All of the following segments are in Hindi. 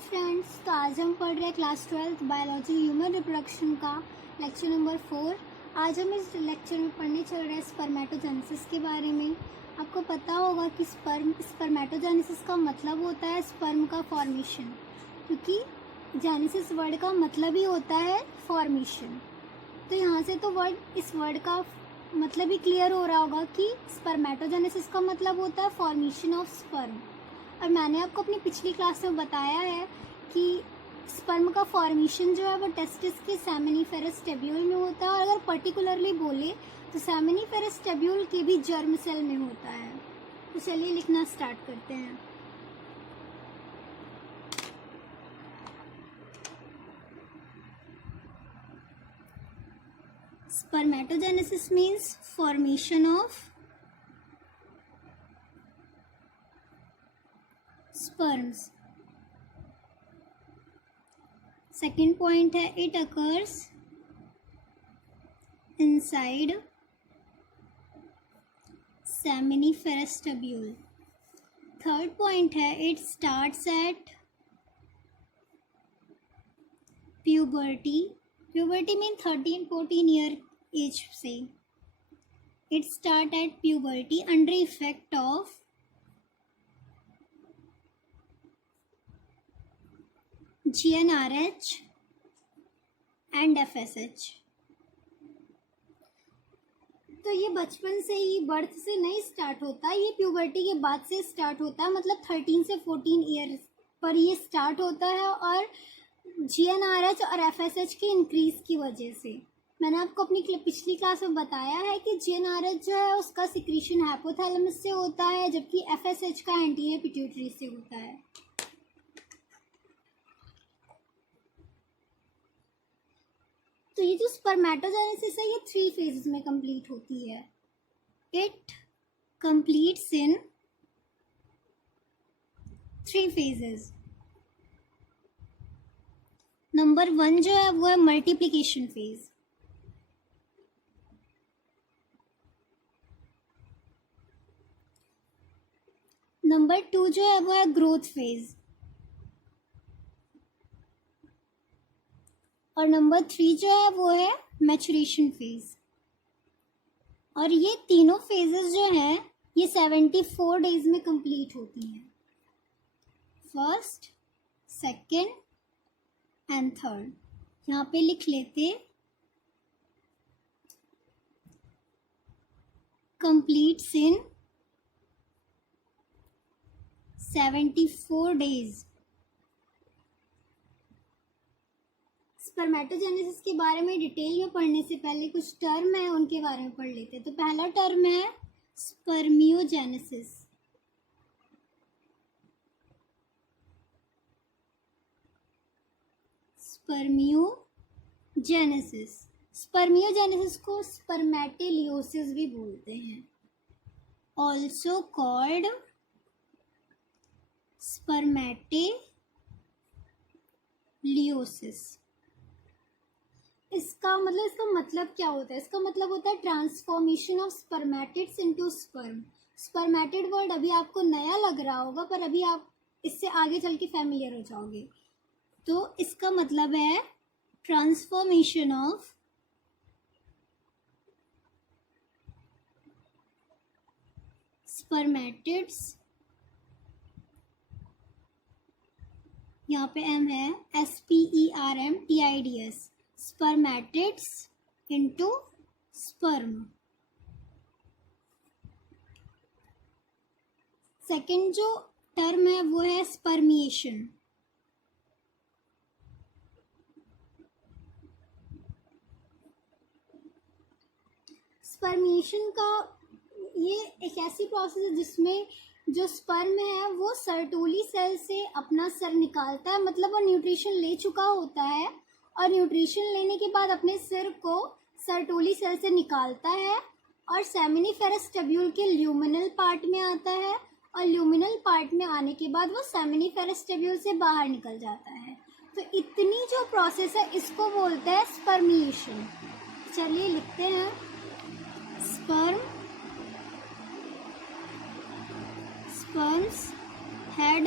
फ्रेंड्स, तो आज हम पढ़ रहे हैं क्लास 12 बायोलॉजी ह्यूमन रिप्रोडक्शन का लेक्चर नंबर 4। आज हम इस लेक्चर में पढ़ने चल रहे हैं स्पर्मेटोजेनेसिस के बारे में। आपको पता होगा कि स्पर्मेटोजेनेसिस का मतलब होता है स्पर्म का फॉर्मेशन, क्योंकि जेनेसिस वर्ड का मतलब ही होता है फॉर्मेशन। तो यहाँ से तो इस वर्ड का मतलब ही क्लियर हो रहा होगा कि स्पर्मेटोजेनेसिस का मतलब होता है फॉर्मेशन ऑफ स्पर्म। और मैंने आपको अपनी पिछली क्लास में बताया है कि स्पर्म का फॉर्मेशन जो है वो टेस्टिस के सेमिनिफेरस टेब्यूल में होता है, और अगर पर्टिकुलरली बोले तो सेमिनिफेरस टेब्यूल के भी जर्म सेल में होता है। तो चलिए लिखना स्टार्ट करते हैं। Spermatogenesis means formation of sperms. Second point है it occurs inside seminiferous tubule. Third point है it starts at puberty. Puberty means 13-14 year age से it start at puberty under effect of GnRH and FSH। तो ये बचपन से ही, बर्थ से नहीं स्टार्ट होता, ये प्यूबर्टी के बाद से स्टार्ट होता है, मतलब 13 से 14 ईयर पर ये स्टार्ट होता है, और GnRH और FSH के इंक्रीज की वजह से। मैंने आपको अपनी पिछली क्लास में बताया है कि GnRH जो है उसका सिक्रीशन हाइपोथैलेमस से होता है, जबकि FSH का एंटीरियर पिट्यूटरी से होता है। तो ये जो स्पर्मेटोजेनेसिस है ये 3 फेजेस में कंप्लीट होती है। It completes in 3 phases. Number 1 जो है वो है मल्टीप्लिकेशन फेज। नंबर 2 जो है वो है ग्रोथ फेज, और नंबर 3 जो है वो है मैचुरेशन फेज। और ये तीनों फेजेस जो हैं ये 74 डेज में कंप्लीट होती हैं, फर्स्ट, सेकेंड एंड थर्ड। यहाँ पे लिख लेते कंप्लीट्स इन 74 डेज। स्पर्मेटोजेनेसिस के बारे में डिटेल में पढ़ने से पहले कुछ टर्म है उनके बारे में पढ़ लेते हैं। तो पहला टर्म है स्पर्मियोजेनेसिस। स्पर्मियोजेनेसिस स्पर्मियोजेनेसिस को स्पर्मेटिलियोसिस भी बोलते हैं, ऑल्सो कॉल्ड स्पर्मेटिलियोसिस। इसका मतलब क्या होता है? इसका मतलब होता है transformation of spermatids into sperm. Spermatid word अभी आपको नया लग रहा होगा, पर अभी आप इससे आगे चल के फैमिलियर हो जाओगे। तो इसका मतलब है ट्रांसफॉर्मेशन ऑफ स्पर्मेटिड्स, यहाँ पे M है, SPERMTIDS, spermatids into sperm. Second जो टर्म है वो है स्पर्मिएशन। स्पर्मिएशन का ये एक ऐसी प्रोसेस है जिसमें जो स्पर्म है वो सर्टोली सेल से अपना सर निकालता है, मतलब वो न्यूट्रिशन ले चुका होता है, और न्यूट्रिशन लेने के बाद अपने सिर को सर्टोली सेल से निकालता है और सेमिनिफेरस टेब्यूल के ल्यूमिनल पार्ट में आता है, और ल्यूमिनल पार्ट में आने के बाद वो सेमिनिफेरस टेब्यूल से बाहर निकल जाता है। तो इतनी जो प्रोसेस है इसको बोलते हैं स्पर्मिएशन। चलिए लिखते हैं, sperms had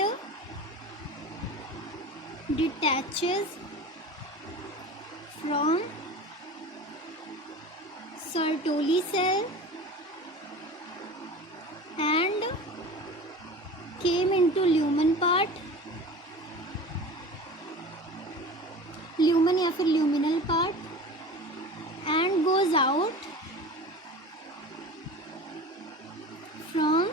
detaches from Sertoli cell and came into lumen part, lumen या फिर luminal part, and goes out from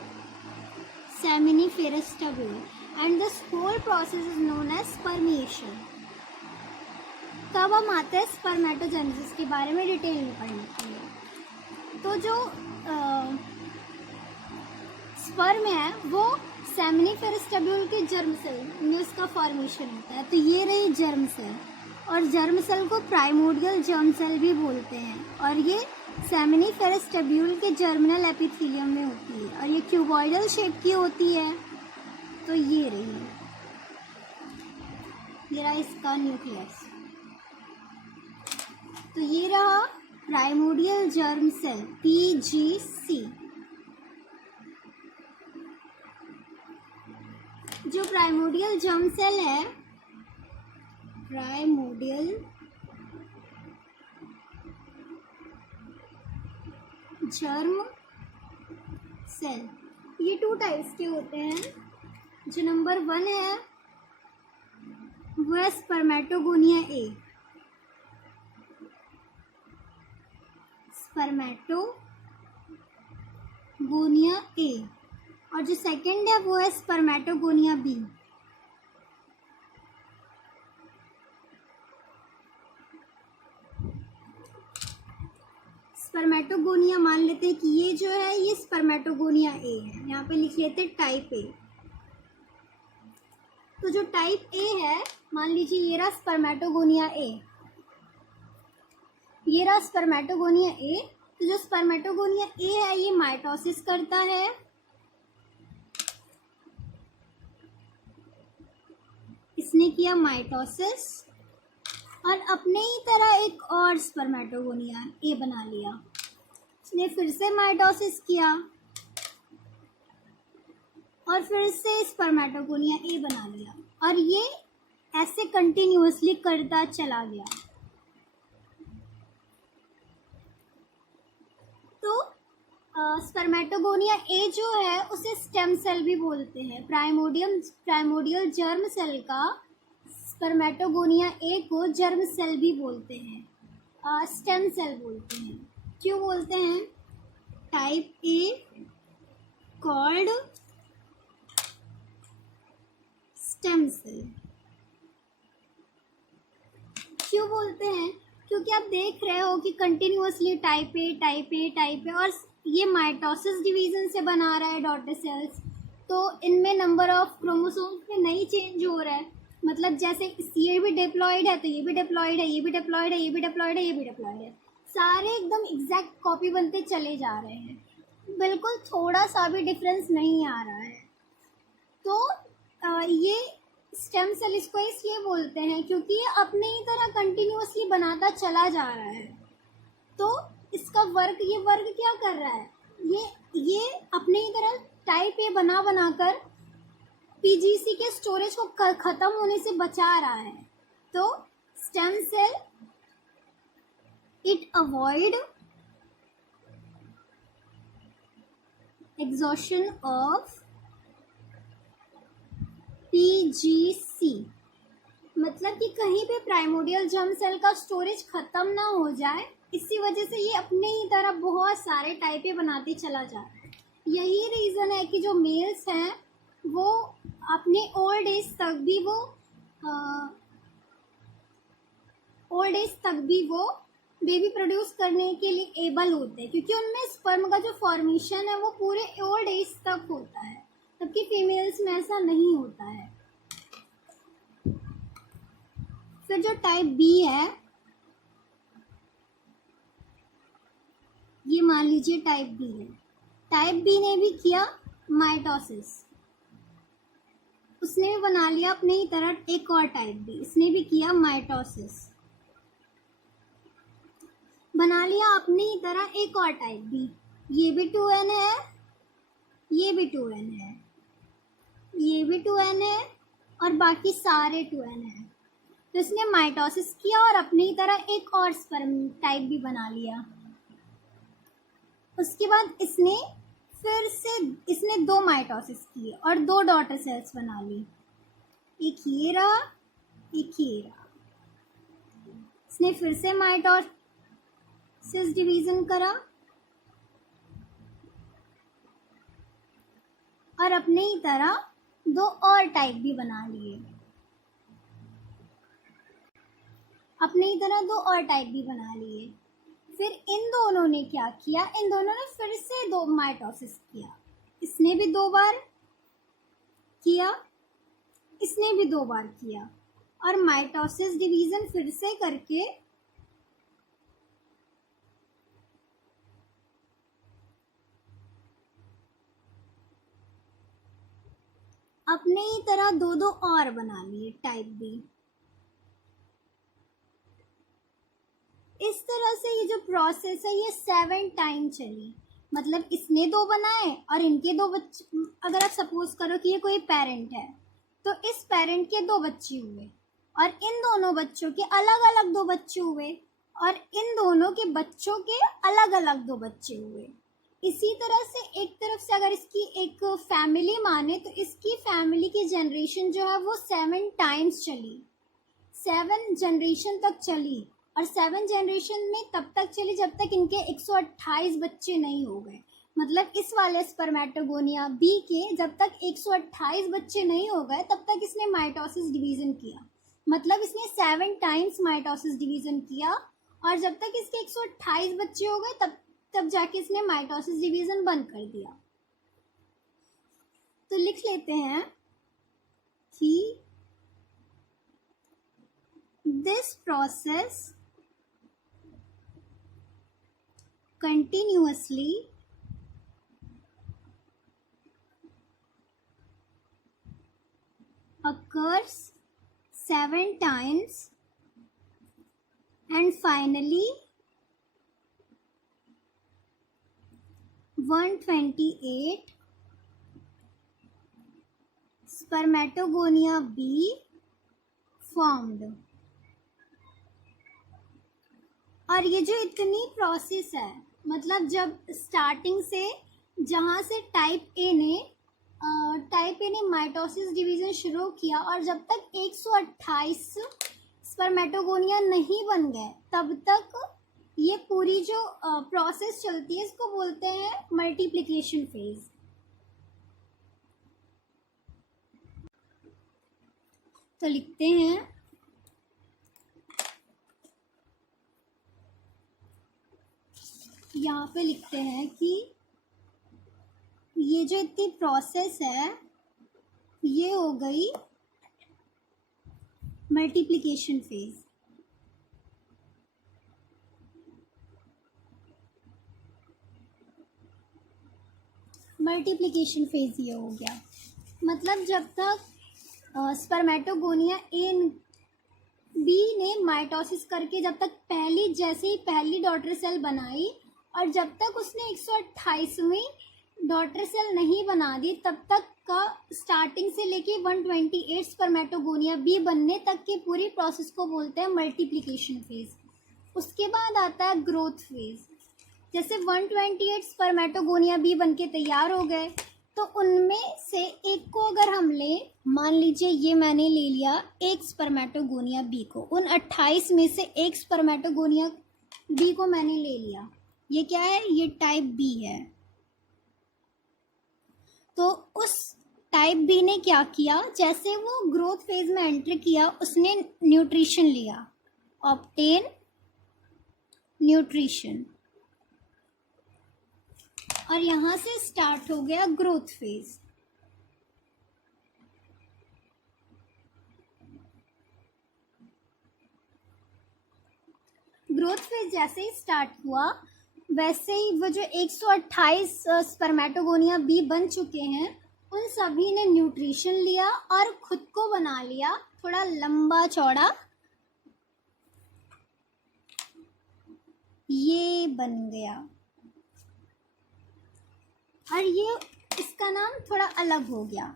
seminiferous tubule, and this whole process is known as spermiation. तब हम आते हैं स्पर्मेटोजेनेसिस के बारे में डिटेल में पढ़ने के लिए। तो जो स्पर्म है वो सेमिनिफेरस टब्यूल के जर्म सेल में उसका फॉर्मेशन होता है। तो ये रही जर्म सेल, और जर्म सेल को प्राइमोर्डियल जर्म सेल भी बोलते हैं, और ये सेमिनिफेरस टब्यूल के जर्मिनल एपिथेलियम में होती है, और ये क्यूबॉइडल शेप की होती है। तो ये रही, ये रहा इसका न्यूक्लियस। तो ये रहा प्राइमोर्डियल जर्म सेल PGC। जो प्राइमोर्डियल जर्म सेल है, प्राइमोर्डियल जर्म सेल, ये 2 टाइप्स के होते हैं। जो नंबर 1 है वो है स्पर्मेटोगोनिया ए, स्पर्मेटोगोनिया ए, और जो सेकंड है वो है स्पर्मेटोगोनिया बी। स्पर्मेटोगोनिया मान लेते हैं कि ये जो है ये स्पर्मेटोगोनिया ए है, यहाँ पे लिख लेते हैं टाइप ए। तो जो टाइप ए है, मान लीजिए ये रहा स्पर्मेटोगोनिया ए, ये रहा स्पर्मेटोगोनिया ए। तो जो स्पर्मेटोगोनिया ए है ये माइटोसिस करता है, इसने किया माइटोसिस, और अपने ही तरह एक और स्पर्मेटोगोनिया ए बना लिया, इसने फिर से माइटोसिस किया और फिर से स्पर्मेटोगोनिया ए बना लिया, और ये ऐसे कंटिन्यूअसली करता चला गया। तो स्पर्मेटोगोनिया ए जो है उसे स्टेम सेल भी बोलते हैं। प्राइमोर्डियल जर्म सेल का स्पर्मेटोगोनिया ए को जर्म सेल भी बोलते हैं, स्टेम सेल बोलते हैं। क्यों बोलते हैं? Type A called stem cell. क्यों बोलते हैं? क्योंकि आप देख रहे हो कि continuously type A type A type A, और ये माइटोसिस डिवीजन से बना रहा है डॉटर सेल्स, तो इनमें नंबर ऑफ क्रोमोसोम्स में नहीं चेंज हो रहा है। मतलब जैसे ये भी डिप्लॉयड है तो ये भी डिप्लॉयड है, ये भी डिप्लॉयड है, ये भी डिप्लॉयड है, ये भी डिप्लॉयड है, सारे एकदम एग्जैक्ट कॉपी बनते चले जा रहे हैं, बिल्कुल थोड़ा सा भी डिफरेंस नहीं आ रहा है। तो ये स्टेम सेल इसको इसलिए बोलते हैं क्योंकि ये अपने ही तरह कंटिन्यूअसली बनाता चला जा रहा है। तो इसका ये वर्क क्या कर रहा है? ये अपने ही तरह टाइप ए बना कर पीजीसी के स्टोरेज को खत्म होने से बचा रहा है। तो stem cell it avoid exhaustion of PGC, मतलब कि कहीं पे प्राइमोर्डियल जर्म सेल का स्टोरेज खत्म ना हो जाए, इसी वजह से ये अपने ही तरह बहुत सारे टाइपे बनाते चला जा रहा है। यही रीज़न है कि जो मेल्स हैं वो अपने ओल्ड एज तक भी वो बेबी प्रोड्यूस करने के लिए एबल होते हैं, क्योंकि उनमें स्पर्म का जो फॉर्मेशन है वो पूरे ओल्ड एज तक होता है, जबकि फीमेल्स में ऐसा नहीं होता है। फिर जो टाइप बी है, ये मान लीजिए टाइप बी है। टाइप बी ने भी किया माइटोसिस, उसने भी बना लिया अपने ही तरह एक और टाइप बी, इसने भी किया माइटोसिस, बना लिया अपनी ही तरह एक और टाइप बी। ये भी 2n है, ये भी 2n है, ये भी 2n है, और बाकी सारे 2n है। तो इसने माइटोसिस किया और अपनी तरह एक और स्पर्म टाइप भी बना लिया। उसके बाद इसने 2 माइटोसिस किए और 2 डॉटर सेल्स बना ली, एक ये रहा, एक ये रहा। इसने फिर से माइटोसिस डिवीजन करा और अपने ही तरह 2 और टाइप भी बना लिए, फिर इन दोनों ने क्या किया, इन दोनों ने फिर से 2 माइटोसिस किया। इसने भी 2 बार किया, इसने भी 2 बार किया और माइटोसिस डिवीजन फिर से करके अपने ही तरह 2 और बना लिए टाइप बी। इस तरह से ये जो प्रोसेस है ये 7 टाइम चली। मतलब इसने 2 बनाए और इनके 2 बच्चे, अगर आप सपोज करो कि ये कोई पेरेंट है तो इस पेरेंट के 2 बच्चे हुए और इन दोनों बच्चों के अलग अलग 2 बच्चे हुए और इन दोनों के बच्चों के अलग अलग 2 बच्चे हुए। इसी तरह से एक तरफ से अगर इसकी एक फैमिली माने तो इसकी फैमिली की जनरेशन जो है वो 7 टाइम्स चली, 7 जनरेशन तक चली और 7 जनरेशन में तब तक चली जब तक इनके 128 बच्चे नहीं हो गए। मतलब इस वाले स्पर्मेटोगोनिया बी के जब तक 128 बच्चे नहीं हो गए तब तक इसने माइटोसिस डिवीजन किया। मतलब इसने 7 टाइम्स माइटोसिस डिवीजन किया और जब तक इसके 128 बच्चे हो गए तब जाके इसने माइटोसिस डिवीजन बंद कर दिया। तो लिख लेते हैं कि this process continuously occurs 7 times and finally 128 spermatogonia B formed। और ये जो इतनी प्रोसेस है, मतलब जब स्टार्टिंग से जहाँ से टाइप ए ने माइटोसिस डिवीजन शुरू किया और जब तक 128 स्पर्मेटोगोनिया नहीं बन गए तब तक ये पूरी जो प्रोसेस चलती है इसको बोलते हैं मल्टीप्लिकेशन फेज। तो लिखते हैं यहाँ पे लिखते हैं कि ये जो इतनी प्रोसेस है ये हो गई मल्टीप्लिकेशन फेज। मल्टीप्लिकेशन फेज ये हो गया। मतलब जब तक स्पर्मेटोगोनिया ए बी ने माइटोसिस करके जब तक जैसे ही पहली डॉटर सेल बनाई और जब तक उसने 128वीं डॉटर सेल नहीं बना दी तब तक का स्टार्टिंग से लेके 128 स्पर्मेटोगोनिया बी बनने तक की पूरी प्रोसेस को बोलते हैं मल्टीप्लिकेशन फेज। उसके बाद आता है ग्रोथ फेज। जैसे 128 स्पर्मेटोगोनिया बी बनके तैयार हो गए तो उनमें से एक को अगर हम लें, मान लीजिए ये मैंने ले लिया एक स्पर्मेटोगोनिया बी को, उन 28 में से एक स्पर्मेटोगोनिया बी को मैंने ले लिया। ये क्या है, ये टाइप बी है। तो उस टाइप बी ने क्या किया, जैसे वो ग्रोथ फेज में एंटर किया उसने न्यूट्रिशन लिया, ऑब्टेन न्यूट्रिशन, और यहाँ से स्टार्ट हो गया ग्रोथ फेज। ग्रोथ फेज जैसे ही स्टार्ट हुआ वैसे ही वो जो 128 स्पर्मेटोगोनिया बी बन चुके हैं उन सभी ने न्यूट्रिशन लिया और खुद को बना लिया थोड़ा लंबा चौड़ा, ये बन गया। और ये इसका नाम थोड़ा अलग हो गया,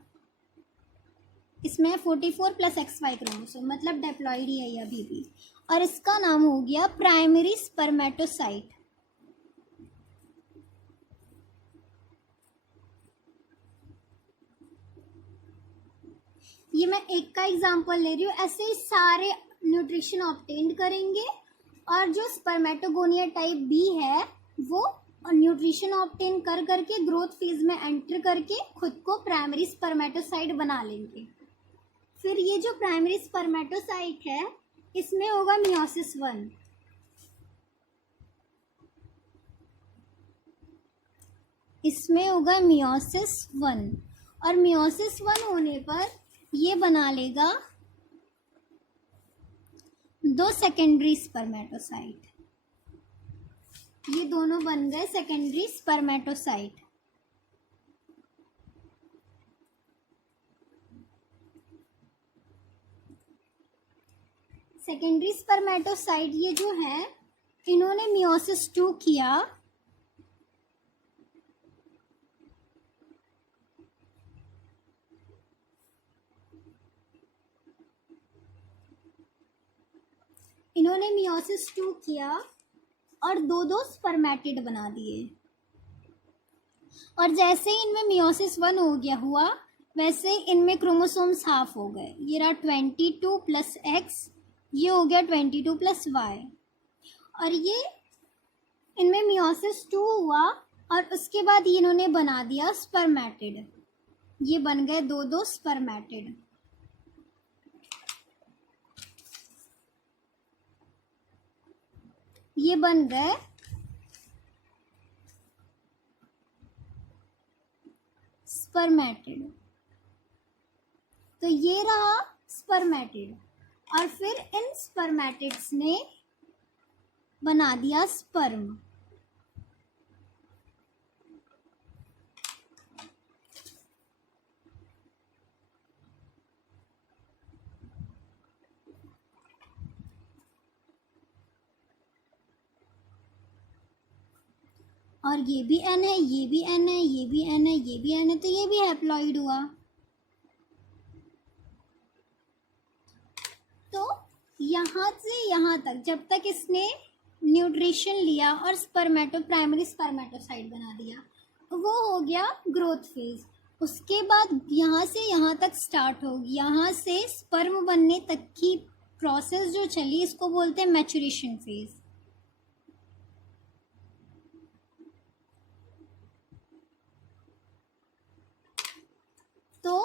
इसमें 44 प्लस XY क्रोमोसोम, मतलब डेप्लॉइड ही है ये अभी भी। और इसका नाम हो गया प्राइमरी स्पर्मेटोसाइट। ये मैं एक का एग्जांपल ले रही हूँ, ऐसे ही सारे न्यूट्रिशन ऑब्टेन करेंगे। और जो स्पर्मेटोगोनिया टाइप बी है वो न्यूट्रिशन ऑब्टेन कर करके ग्रोथ फेज में एंटर करके खुद को प्राइमरी स्पर्मेटोसाइट बना लेंगे। फिर ये जो प्राइमरी स्पर्मेटोसाइट है इसमें होगा मियोसिस 1। इसमें होगा मियोसिस 1 और मियोसिस 1 होने पर ये बना लेगा 2 सेकेंडरी स्पर्मेटोसाइट। ये दोनों बन गए सेकेंडरी स्पर्मेटोसाइट। सेकेंडरी स्पर्मेटोसाइट ये जो है इन्होंने मियोसिस 2 किया। इन्होंने मियोसिस 2 किया और दो स्पर्मेटिड बना दिए। और जैसे ही इनमें मियोसिस 1 हो गया हुआ वैसे इनमें क्रोमोसोम्स हाफ हो गए। ये रहा 22 प्लस एक्स, ये हो गया 22 प्लस वाई। और ये इनमें मियोसिस 2 हुआ और उसके बाद इन्होंने बना दिया स्पर्मेटिड। ये बन गए दो स्पर्मेटिड। ये बन गए स्पर्मेटिड। तो ये रहा स्पर्मेटिड और फिर इन स्पर्मेटिड्स ने बना दिया स्पर्म। और ये भी एन है, ये भी एन है, ये भी एन है, ये भी एन है, तो ये भी हैप्लॉइड हुआ। तो यहाँ से यहाँ तक जब तक इसने न्यूट्रिशन लिया और प्राइमरी स्पर्मेटोसाइट बना दिया वो हो गया ग्रोथ फेज। उसके बाद यहाँ से यहाँ तक स्टार्ट होगी, यहाँ से स्पर्म बनने तक की प्रोसेस जो चली इसको बोलते हैं मैच्योरेशन फेज। तो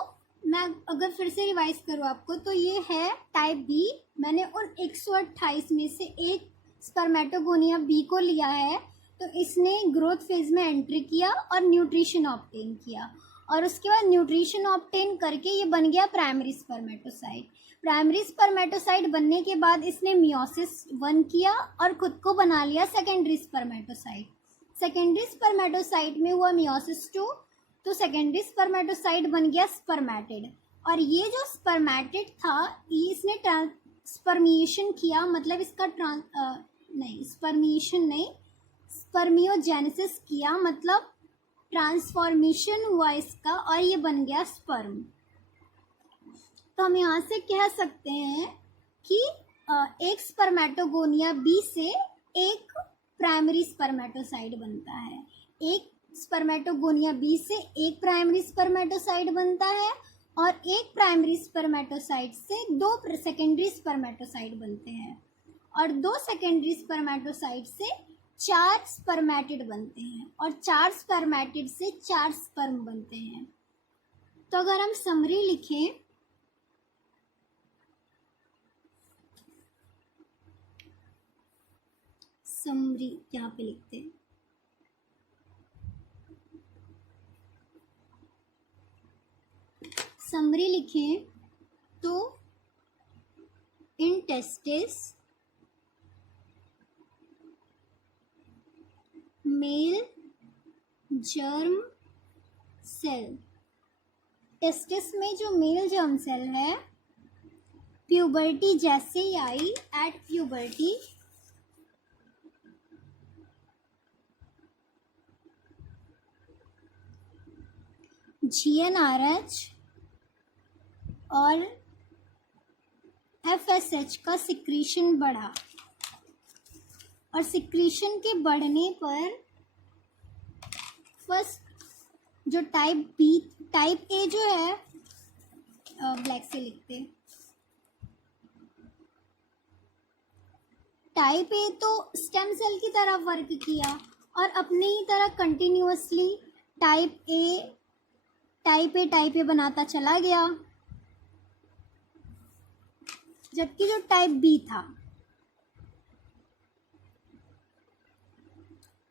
मैं अगर फिर से रिवाइज करूँ आपको तो ये है टाइप बी। मैंने उन 128 में से एक स्पर्मेटोगोनिया बी को लिया है। तो इसने ग्रोथ फेज में एंट्री किया और न्यूट्रिशन ऑब्टेन किया और उसके बाद न्यूट्रिशन ऑब्टेन करके ये बन गया प्राइमरी स्पर्मेटोसाइट। प्राइमरी स्पर्मेटोसाइट बनने के बाद इसने मियोसिस 1 किया और खुद को बना लिया सेकेंडरी स्पर्मेटोसाइट। सेकेंडरी स्पर्मेटोसाइट में हुआ मियोसिस 2 तो सेकेंडरी स्पर्मेटोसाइट बन गया स्पर्मेटिड। और ये जो स्पर्मेटिड था इसने स्पर्मिएशन किया, मतलब इसका स्पर्मियोजेनेसिस किया, मतलब ट्रांसफॉर्मेशन हुआ इसका और ये बन गया स्पर्म। तो हम यहाँ से कह सकते हैं कि एक स्पर्मेटोगोनिया बी से एक प्राइमरी स्पर्मेटोसाइट बनता है, एक स्पर्मेटोगोनिया बी से एक प्राइमरी स्पर्मेटोसाइट बनता है और एक प्राइमरी स्पर्मेटोसाइट से 2 सेकेंडरी स्पर्मेटोसाइट बनते हैं और 2 सेकेंडरी स्पर्मेटोसाइट से 4 स्पर्मेटिड बनते हैं और 4 स्पर्मेटिड से 4 स्पर्म बनते हैं। तो अगर हम समरी लिखें समरी यहाँ पे लिखते हैं। समरी लिखें तो in testis male germ cell, testis में जो मेल जर्म सेल है प्यूबर्टी जैसे ही आई, एट प्यूबर्टी GnRH और FSH का सिक्रीशन बढ़ा, और सिक्रीशन के बढ़ने पर फर्स्ट जो टाइप ए जो है, ब्लैक से लिखते हैं, टाइप ए तो स्टेम सेल की तरह वर्क किया और अपने ही तरह कंटिन्यूअसली टाइप ए बनाता चला गया, जबकि जो टाइप बी था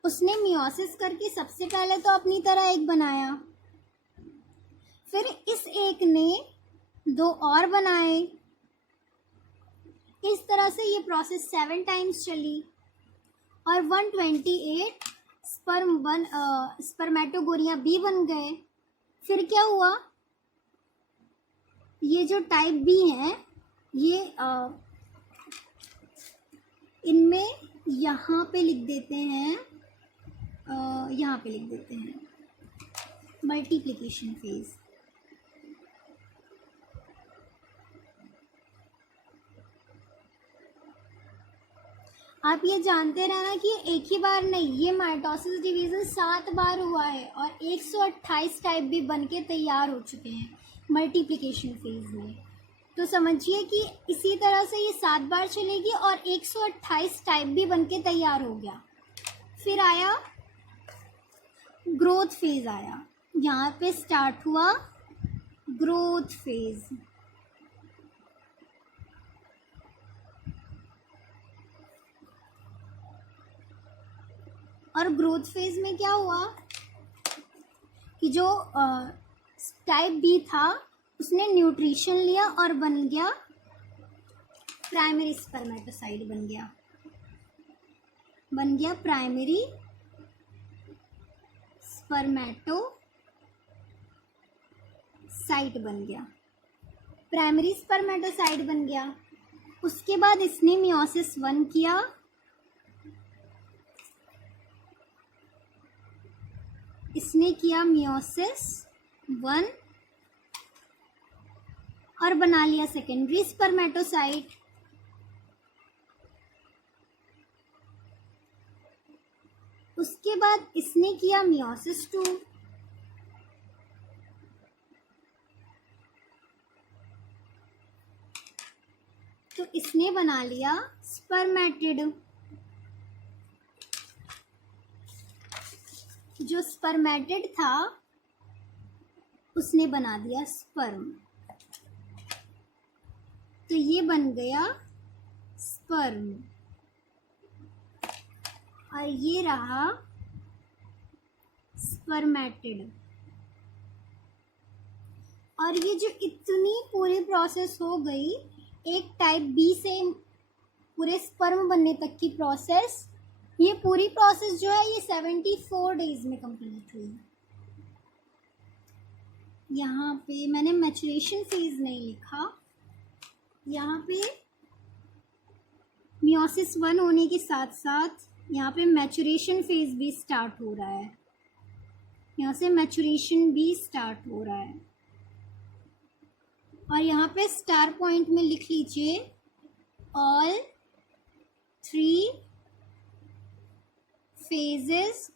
उसने मियोसिस करके सबसे पहले तो अपनी तरह एक बनाया, फिर इस एक ने 2 और बनाए। इस तरह से ये प्रोसेस 7 टाइम्स चली और 128 स्पर्मेटोगोनिया बी बन गए। फिर क्या हुआ, ये जो टाइप बी हैं ये इनमें यहाँ पे लिख देते हैं, मल्टीप्लिकेशन फेज। आप ये जानते रहना कि एक ही बार नहीं, ये माइटोसिस डिवीजन 7 बार हुआ है और 128 टाइप भी बनके तैयार हो चुके हैं मल्टीप्लिकेशन फेज में। तो समझिए कि इसी तरह से ये 7 बार चलेगी और 128 टाइप भी बनके तैयार हो गया। फिर आया ग्रोथ फेज, आया यहाँ पे स्टार्ट हुआ ग्रोथ फेज। और ग्रोथ फेज में क्या हुआ कि जो टाइप बी था उसने न्यूट्रिशन लिया और बन गया प्राइमरी स्पर्मेटोसाइट, बन गया प्राइमरी स्पर्मेटोसाइट बन गया। उसके बाद इसने मियोसिस 1 किया, मियोसिस 1 और बना लिया सेकेंडरी स्पर्मेटोसाइट। उसके बाद इसने किया मियोसिस 2, तो इसने बना लिया स्पर्मेटिड। जो स्पर्मेटिड था उसने बना दिया स्पर्म, तो ये बन गया स्पर्म और ये रहा स्पर्मेटिड। और ये जो इतनी पूरी प्रोसेस हो गई, एक टाइप बी से पूरे स्पर्म बनने तक की प्रोसेस, ये पूरी प्रोसेस जो है ये 74 डेज में कंप्लीट हुई। यहाँ पे मैंने मैचुरेशन फेज नहीं लिखा, यहाँ पे मियोसिस 1 होने के साथ साथ यहाँ पे मैचुरेशन फेज भी स्टार्ट हो रहा है, यहाँ से मैचुरेशन भी स्टार्ट हो रहा है। और यहाँ पे स्टार पॉइंट में लिख लीजिए all 3 phases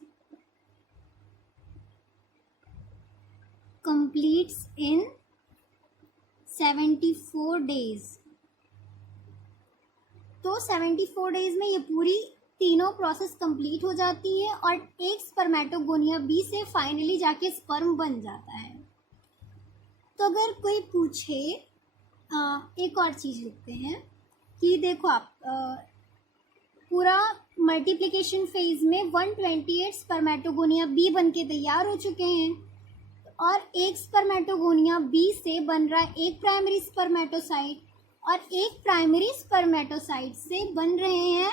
completes in 74 days। तो 74 डेज में ये पूरी तीनों प्रोसेस कंप्लीट हो जाती है और एक स्पर्मेटोगोनिया बी से फाइनली जाके स्पर्म बन जाता है। तो अगर कोई पूछे, एक और चीज़ लिखते हैं कि देखो आप पूरा मल्टीप्लिकेशन फेज में 128 स्पर्मेटोगोनिया बी बन के तैयार हो चुके हैं और एक स्पर्मेटोगोनिया बी से बन रहा है एक प्राइमरी स्पर्मेटोसाइट और एक प्राइमरी स्पर्मेटोसाइट से बन रहे हैं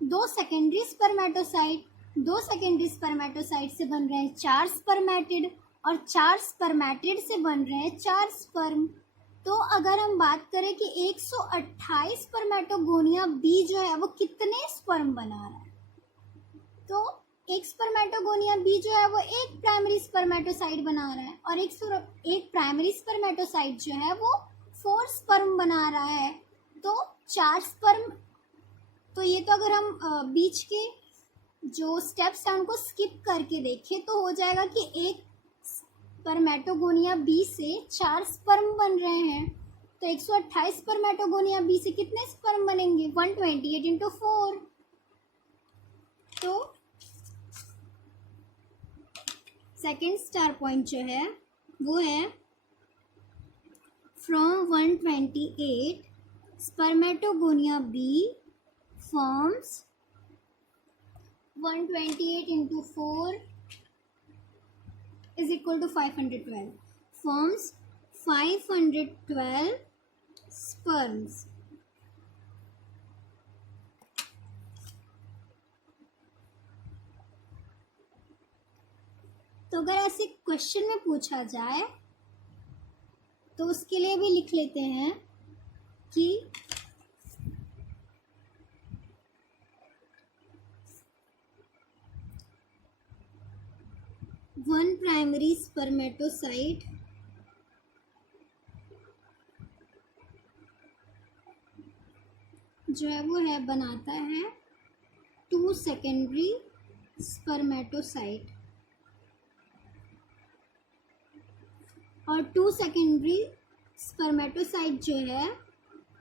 2 सेकेंडरी स्पर्मेटोसाइट, 2 सेकेंडरी स्पर्मेटोसाइट से बन रहे हैं 4 स्पर्मेटिड और 4 स्पर्मेटिड से बन रहे हैं 4 स्पर्म। तो अगर हम बात करें कि 128 स्पर्मेटोगोनिया बी जो है वो कितने स्पर्म बना रहा है, तो एक स्पर्मेटोगोनिया बी जो है वो एक प्राइमरी स्पर्मेटोसाइट बना रहा है और एक प्राइमरी स्पर्मेटोसाइट जो है वो 4 स्पर्म बना रहा है, तो 4 स्पर्म, तो ये तो अगर हम बीच के जो स्टेप्स हैं उनको स्किप करके देखें तो हो जाएगा कि एक स्पर्मेटोगोनिया बी से 4 स्पर्म बन रहे हैं, तो 128 स्पर्मेटोगोनिया बी से कितने स्पर्म बनेंगे? 128 इंटू 4। तो सेकेंड स्टार पॉइंट जो है वो है from 128 spermatogonia B forms 128 into 4 is equal to 512, forms 512 sperms. तो अगर ऐसे क्वेश्चन में पूछा जाए तो उसके लिए भी लिख लेते हैं कि वन प्राइमरी स्पर्मेटोसाइट जो है वो है बनाता है 2 सेकेंडरी स्पर्मेटोसाइट, और 2 सेकेंडरी स्पर्मेटोसाइट जो है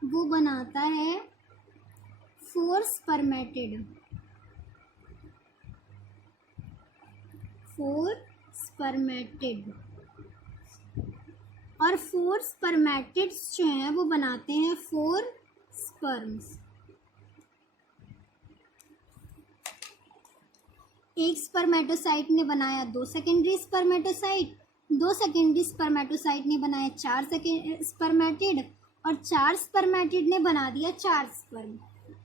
वो बनाता है 4 स्पर्मेटिड, 4 स्पर्मेटिड, और 4 स्पर्मेटिड्स जो हैं वो बनाते हैं 4 स्पर्म्स। एक स्पर्मेटोसाइट ने बनाया 2 सेकेंडरी स्पर्मेटोसाइट, 2 सेकेंडरी स्पर्मेटोसाइट ने बनाया 4 स्पर्मेटिड, और 4 स्पर्मेटिड ने बना दिया 4 स्पर्म।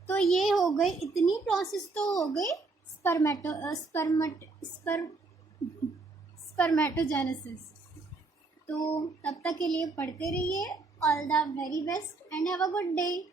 तो ये हो गई, इतनी प्रोसेस तो हो गई स्पर्मेटोजेनेसिस। तो तब तक के लिए पढ़ते रहिए। All the very best and have a good day.